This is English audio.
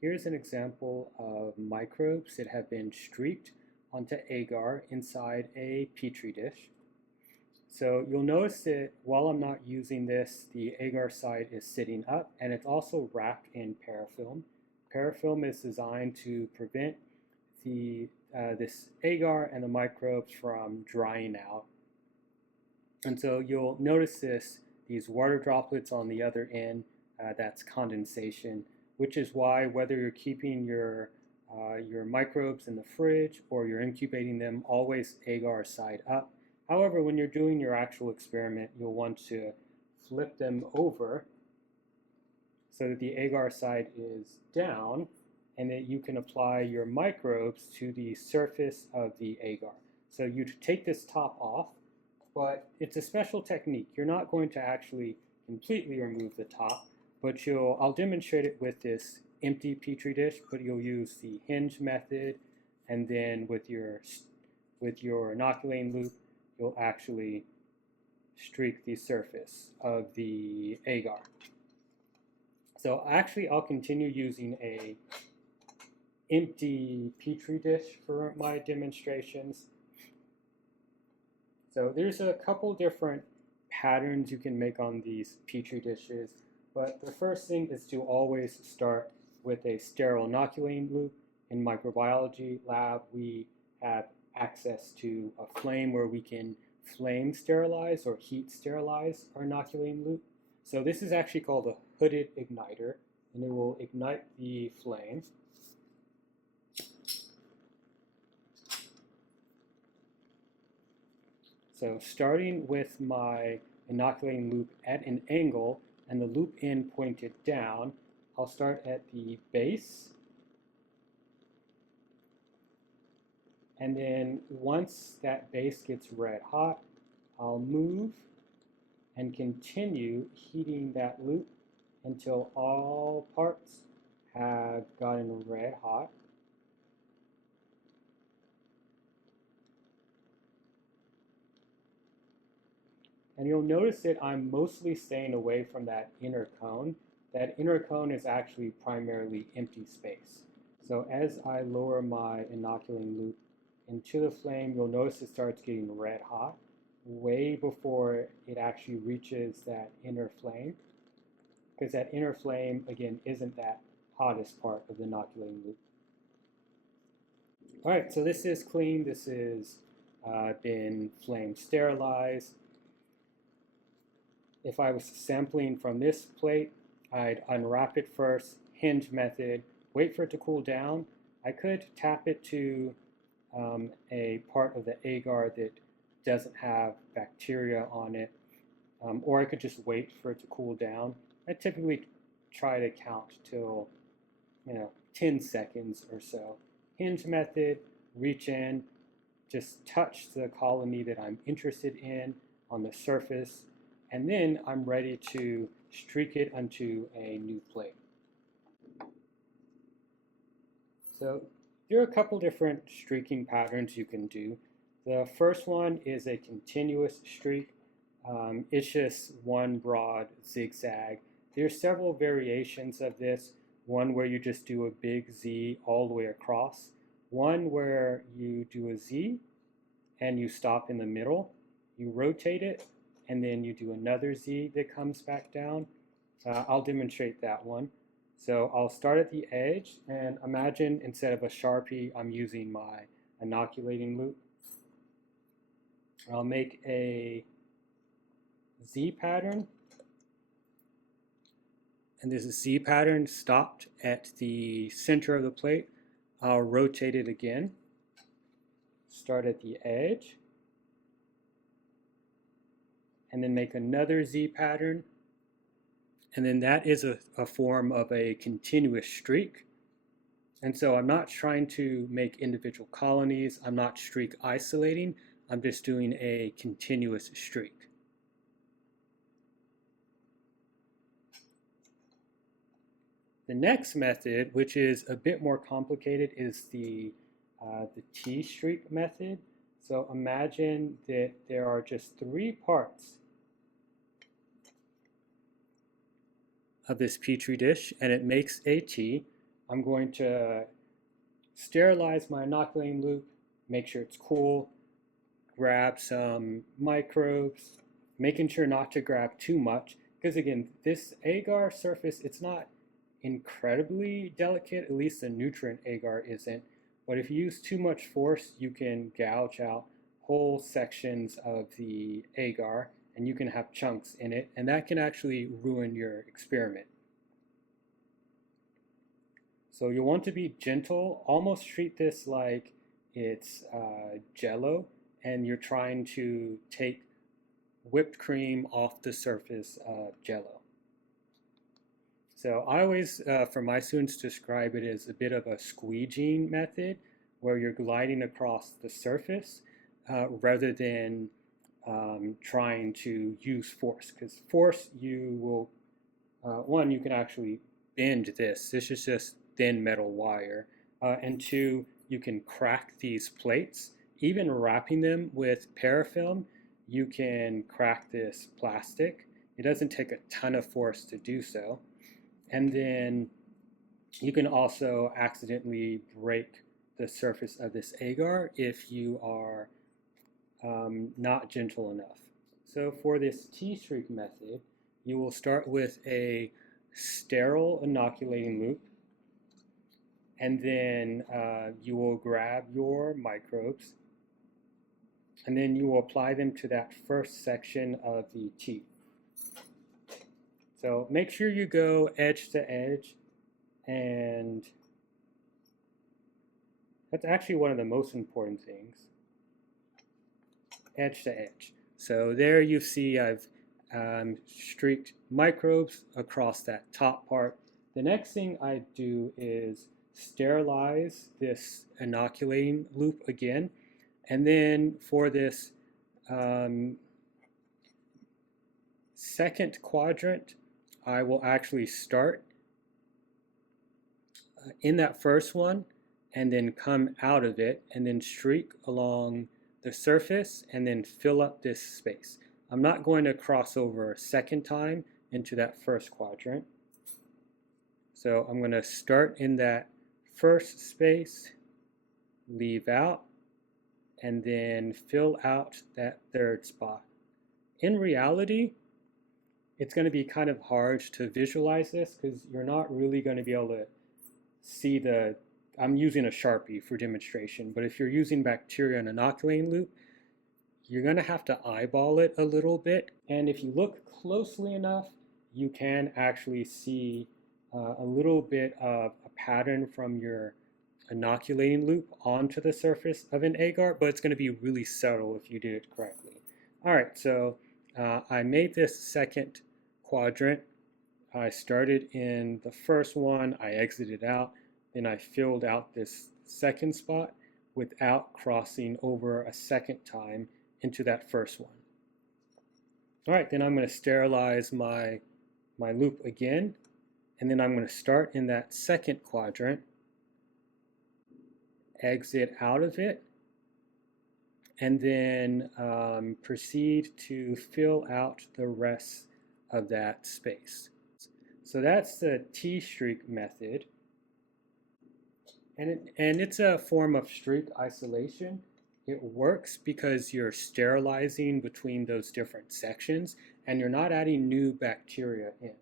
Here's an example of microbes that have been streaked onto agar inside a petri dish. So you'll notice that while I'm not using this, the agar side is sitting up and it's also wrapped in parafilm. Parafilm is designed to prevent this agar and the microbes from drying out. And so you'll notice these water droplets on the other end, that's condensation, which is why whether you're keeping your microbes in the fridge or you're incubating them, always agar side up. However, when you're doing your actual experiment, you'll want to flip them over so that the agar side is down and that you can apply your microbes to the surface of the agar. So you take this top off, but it's a special technique. You're not going to actually completely remove the top, but I'll demonstrate it with this empty petri dish, but you'll use the hinge method, and then with your inoculating loop, you'll actually streak the surface of the agar. So actually, I'll continue using a empty petri dish for my demonstrations. So there's a couple different patterns you can make on these petri dishes, but the first thing is to always start with a sterile inoculating loop. In microbiology lab, we have access to a flame where we can flame sterilize or heat sterilize our inoculating loop. So this is actually called a hooded igniter, and it will ignite the flame. So starting with my inoculating loop at an angle and the loop end pointed down, I'll start at the base. And then once that base gets red hot, I'll move and continue heating that loop until all parts have gotten red hot. And you'll notice that I'm mostly staying away from that inner cone. That inner cone is actually primarily empty space. So as I lower my inoculating loop into the flame, you'll notice it starts getting red hot way before it actually reaches that inner flame, because that inner flame, again, isn't that hottest part of the inoculating loop. All right, so this is clean. This has been flame sterilized. If I was sampling from this plate, I'd unwrap it first, hinge method, wait for it to cool down. I could tap it to a part of the agar that doesn't have bacteria on it, or I could just wait for it to cool down. I typically try to count till 10 seconds or so. Hinge method, reach in, just touch the colony that I'm interested in on the surface, and then I'm ready to streak it onto a new plate. So there are a couple different streaking patterns you can do. The first one is a continuous streak. It's just one broad zigzag. There's several variations of this. One where you just do a big Z all the way across. One where you do a Z and you stop in the middle. You rotate it and then you do another Z that comes back down. I'll demonstrate that one. So I'll start at the edge, and imagine instead of a Sharpie, I'm using my inoculating loop. I'll make a Z pattern, and there's a Z pattern stopped at the center of the plate. I'll rotate it again, start at the edge, and then make another Z pattern. And then that is a form of a continuous streak. And so I'm not trying to make individual colonies. I'm not streak isolating. I'm just doing a continuous streak. The next method, which is a bit more complicated, is the T-streak method. So imagine that there are just 3 parts of this petri dish, and it makes a T. I'm going to sterilize my inoculating loop, make sure it's cool, grab some microbes, making sure not to grab too much, because again, this agar surface, it's not incredibly delicate, at least the nutrient agar isn't, but if you use too much force, you can gouge out whole sections of the agar, and you can have chunks in it, and that can actually ruin your experiment. So you'll want to be gentle, almost treat this like it's Jello, and you're trying to take whipped cream off the surface of Jello. So I always, for my students, describe it as a bit of a squeegeeing method, where you're gliding across the surface rather than trying to use force. Because force, you will, one, you can actually bend this. This is just thin metal wire. And two, you can crack these plates. Even wrapping them with parafilm, you can crack this plastic. It doesn't take a ton of force to do so. And then you can also accidentally break the surface of this agar if you are not gentle enough. So for this T-streak method, you will start with a sterile inoculating loop, and then you will grab your microbes, and then you will apply them to that first section of the T. So make sure you go edge to edge, and that's actually one of the most important things, edge to edge. So there you see I've streaked microbes across that top part. The next thing I do is sterilize this inoculating loop again, and then for this second quadrant, I will actually start in that first one and then come out of it and then streak along the surface and then fill up this space. I'm not going to cross over a second time into that first quadrant. So I'm going to start in that first space, leave out, and then fill out that third spot. In reality, it's going to be kind of hard to visualize this because you're not really going to be able to see the, I'm using a Sharpie for demonstration, but if you're using bacteria and inoculating loop, you're going to have to eyeball it a little bit. And if you look closely enough, you can actually see a little bit of a pattern from your inoculating loop onto the surface of an agar, but it's going to be really subtle if you did it correctly. All right, so I made this second quadrant. I started in the first one, I exited out, then I filled out this second spot without crossing over a second time into that first one. All right, then I'm going to sterilize my loop again, and then I'm going to start in that second quadrant, exit out of it, and then proceed to fill out the rest of that space. So that's the T-streak method, and it's a form of streak isolation. It works because you're sterilizing between those different sections and you're not adding new bacteria in.